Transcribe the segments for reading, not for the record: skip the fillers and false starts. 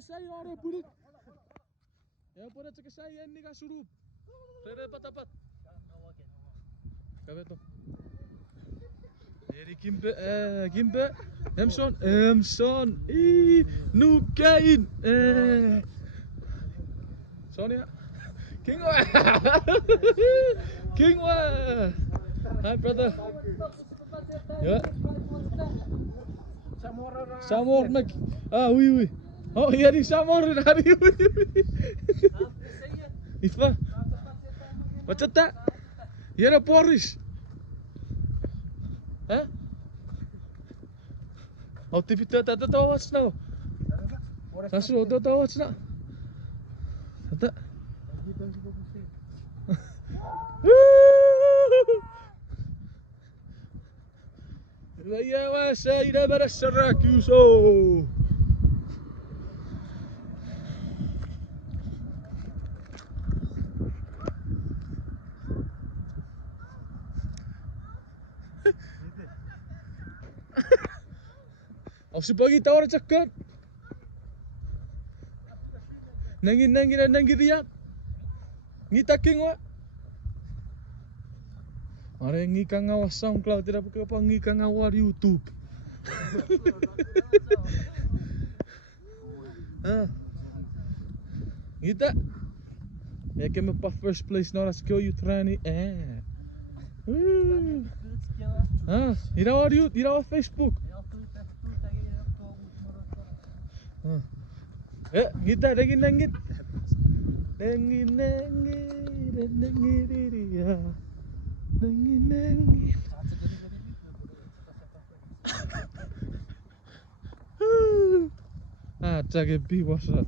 säger jag det på ditt. Jag på det ska säga en niga surup. Rere patapat. Kaveto. Eri Kimbe. Emson. Nukain. Sonia. Kingwa. Kingwa. Hi brother. Yeah. Samor nak. Oui. Oh, iya di Samor hari. Ifa. Macam tak? Ya ada Boris. Hah? Oh, TV tak tahu what's now. Sasu tak tahu what's now. Tak. Ya wasa ida barasarak yuso. Aku pagi tahu orang cakap. Nangin dia. Ngita kingwa. Are ngikang ngawas SoundCloud tidak pakai apa ngikang ngawar YouTube. Ngita. Ya kami pa first place na skill you trani. Irawa YouTube, irawa Facebook. Ngita nangin. Nangin. Cagi bi wasa.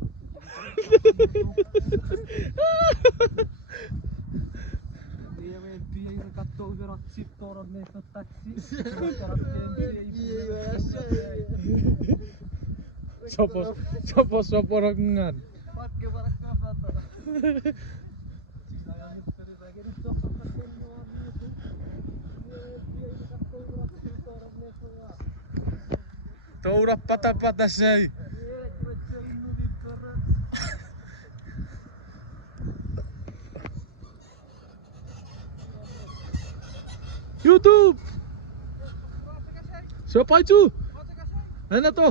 Dia katto veratsit toron meistä taksi. Sopo rengan. Pakai barak apa? Tahu patah saya. YouTube. Siapa itu? Mana tu?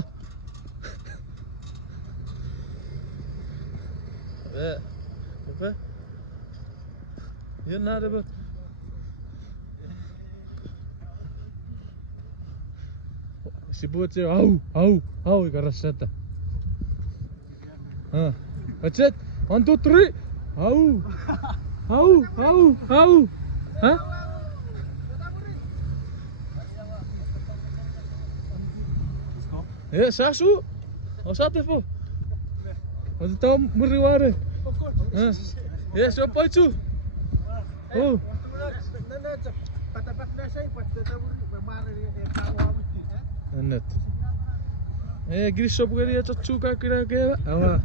Apa? Ya nak apa? Sebut je, au, ikan rasata. That's it. 1, 2, 3. Au. Hah? Ya, sasu. Oh, sate po. Ano tahu meriware? Ya, siapa itu? Oh. Anet. Grisop kali ya cuka kira-kira. Awak.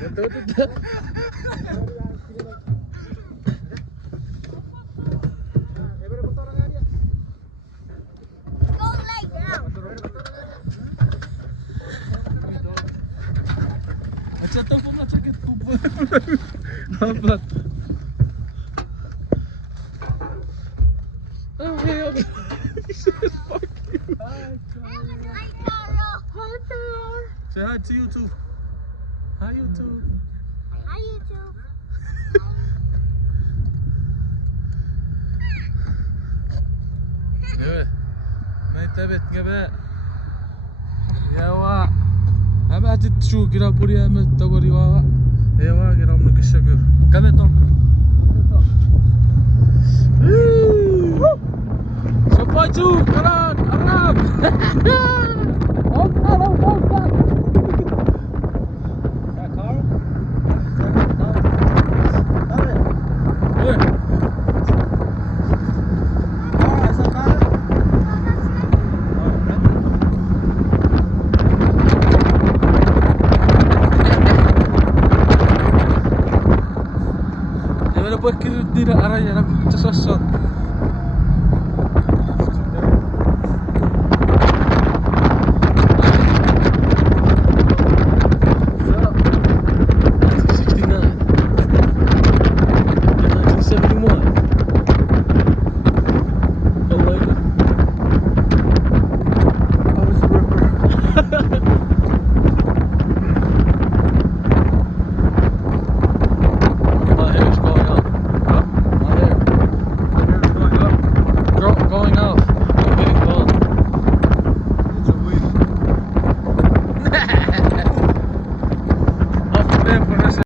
Betul. Macam pun macam itu. Nampak. Hey, fuck you. Hi, Carol. Hi, Carol. Say hi to YouTube. Hi, YouTube. Hi, YouTube. Yeah. May tabit nga ba? Yawa. Ama atit şu kira puri ama tawari wa. Yawa kira omnu kishagır. Kame to. Sopacu karan Arab. Kirti na aray, just a shot.